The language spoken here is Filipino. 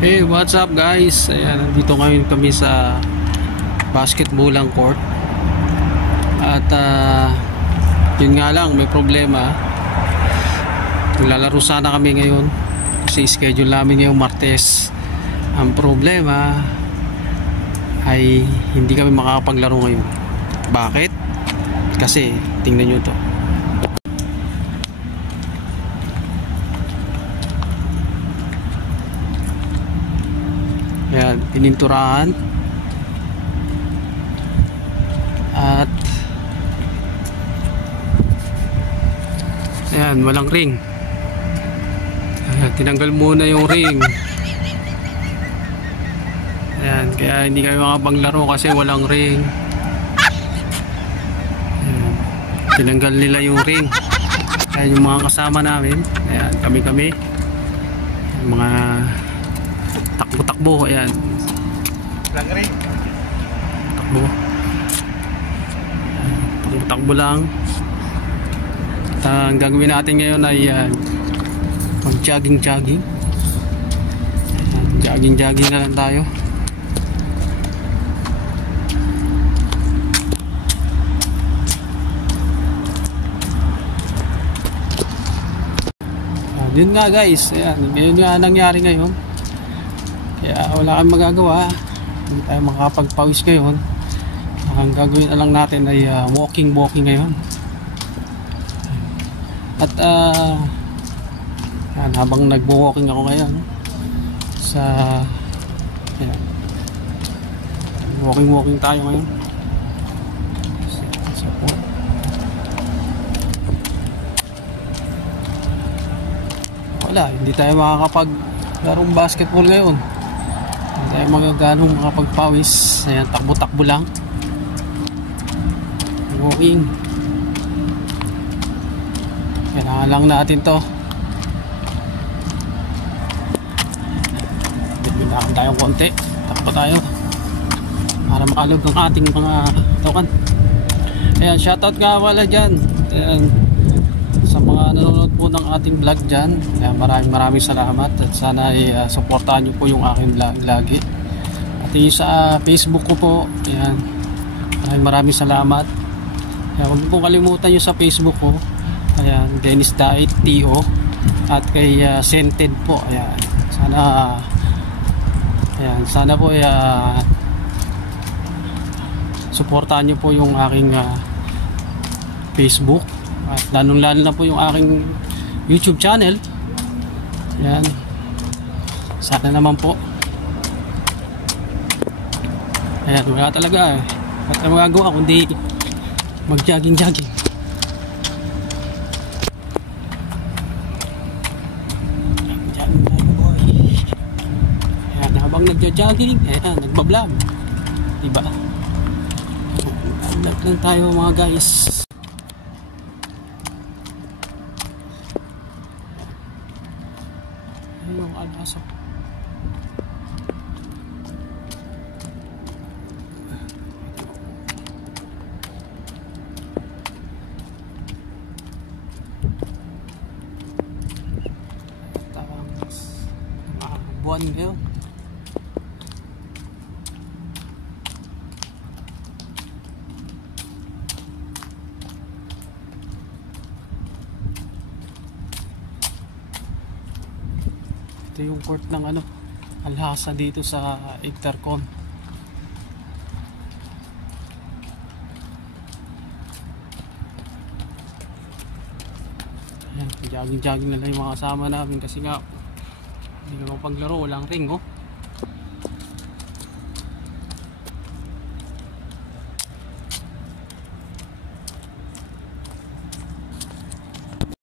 Hey, what's up guys? Ayan, nandito ngayon kami sa basketballang court. At yun nga lang, may problema. Maglalaro sana kami ngayon kasi schedule namin ngayong Martes. Ang problema ay hindi kami makakapaglaro ngayon. Bakit? Kasi tingnan nyo to. Ayan, pininturahan at ayan, walang ring. Ayan, tinanggal muna yung ring. Ayan, kaya hindi kami makapaglaro kasi walang ring. Ayan, tinanggal nila yung ring. Ayan yung mga kasama namin. Ayan, kami mga takbo-takbo. Ayan, takbo lang. At ang gagawin natin ngayon ay mag-jogging na lang tayo. Yun nga guys, ayan, yun nga nangyari ngayon. Kaya wala kang magagawa, hindi tayo makapagpawis ngayon. Ang gagawin na lang natin ay walking ngayon. At yan, habang nagbo-walking ako ngayon sa yan, walking tayo ngayon sa court. Wala, hindi tayo makakapaglarong basketball ngayon. Hindi tayo magaganong makapagpawis. Ayan, takbo-takbo lang, walking. Kailangan lang natin to. Bigyan tayong konti, takbo tayo para makalog ng ating mga token. Ayan, shoutout nga wala dyan. Ayan, sa mga nanonood po ng ating vlog dyan, maraming salamat. At sana ay supportahan nyo po yung aking vlog lagi. At yung sa Facebook ko po, ayan, maraming salamat. Huwag mo pong kalimutan yung sa Facebook ko. Ayan, Dennis Diet TO. At kay Scented po. Ayan, sana po supportahan nyo po yung aking Facebook. At lalo na po yung aking YouTube channel. Ayan, sana naman po. Ayan, wala talaga wala tayong magagawa kundi mag-jogging. Ayan, habang nagja-jogging, ayan, nagbablog, diba? Vlog lang tayo mga guys. Ayan yung alasok. Buwan ngayon. Ito yung court ng Alhasa dito sa Ictarcon. Ayan, jogging na lang yung mga kasama namin kasi nga hindi naman paglaro, walang ring.